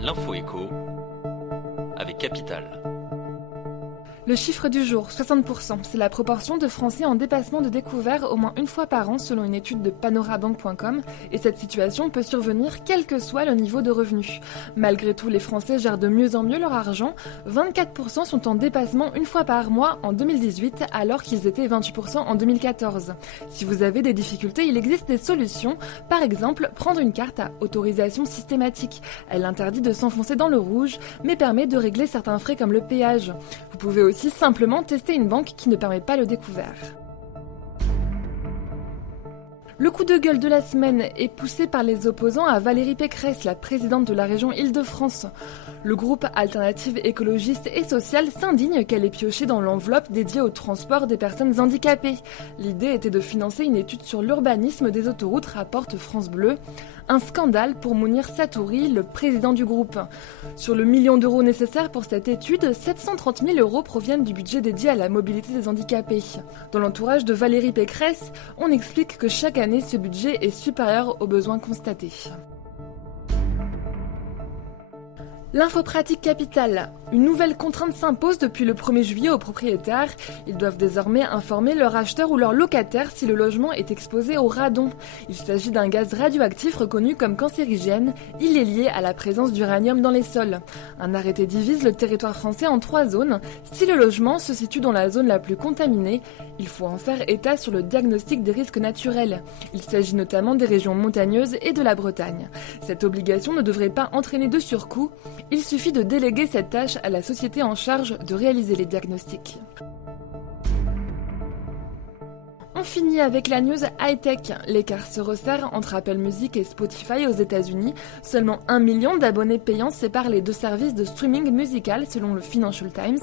L'info écho avec Capital. Le chiffre du jour, 60%, c'est la proportion de Français en dépassement de découvert au moins une fois par an selon une étude de panorabank.com, et cette situation peut survenir quel que soit le niveau de revenu. Malgré tout, les Français gèrent de mieux en mieux leur argent. 24% sont en dépassement une fois par mois en 2018 alors qu'ils étaient 28% en 2014. Si vous avez des difficultés, il existe des solutions. Par exemple, prendre une carte à autorisation systématique. Elle interdit de s'enfoncer dans le rouge mais permet de régler certains frais comme le péage. Vous pouvez aussi simplement tester une banque qui ne permet pas le découvert. Le coup de gueule de la semaine est poussé par les opposants à Valérie Pécresse, la présidente de la région Île-de-France. Le groupe Alternative écologiste et sociale s'indigne qu'elle ait pioché dans l'enveloppe dédiée au transport des personnes handicapées. L'idée était de financer une étude sur l'urbanisme des autoroutes, rapporte France Bleu. Un scandale pour Mounir Satouri, le président du groupe. Sur le million d'euros nécessaire pour cette étude, 730 000 euros proviennent du budget dédié à la mobilité des handicapés. Dans l'entourage de Valérie Pécresse, on explique que chaque année, ce budget est supérieur aux besoins constatés. L'info pratique capitale. Une nouvelle contrainte s'impose depuis le 1er juillet aux propriétaires. Ils doivent désormais informer leur acheteur ou leur locataire si le logement est exposé au radon. Il s'agit d'un gaz radioactif reconnu comme cancérigène. Il est lié à la présence d'uranium dans les sols. Un arrêté divise le territoire français en 3 zones. Si le logement se situe dans la zone la plus contaminée, il faut en faire état sur le diagnostic des risques naturels. Il s'agit notamment des régions montagneuses et de la Bretagne. Cette obligation ne devrait pas entraîner de surcoût. Il suffit de déléguer cette tâche à la société en charge de réaliser les diagnostics. On finit avec la news high-tech. L'écart se resserre entre Apple Music et Spotify aux États-Unis. Seulement 1 million d'abonnés payants séparent les deux services de streaming musical selon le Financial Times.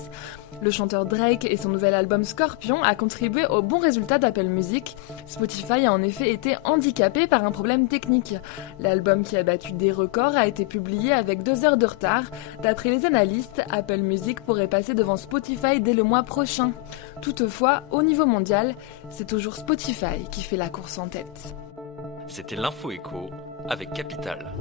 Le chanteur Drake et son nouvel album Scorpion a contribué au bon résultat d'Apple Music. Spotify a en effet été handicapé par un problème technique. L'album qui a battu des records a été publié avec 2 heures de retard. D'après les analystes, Apple Music pourrait passer devant Spotify dès le mois prochain. Toutefois, au niveau mondial, c'est toujours Spotify qui fait la course en tête. C'était l'info écho avec Capital.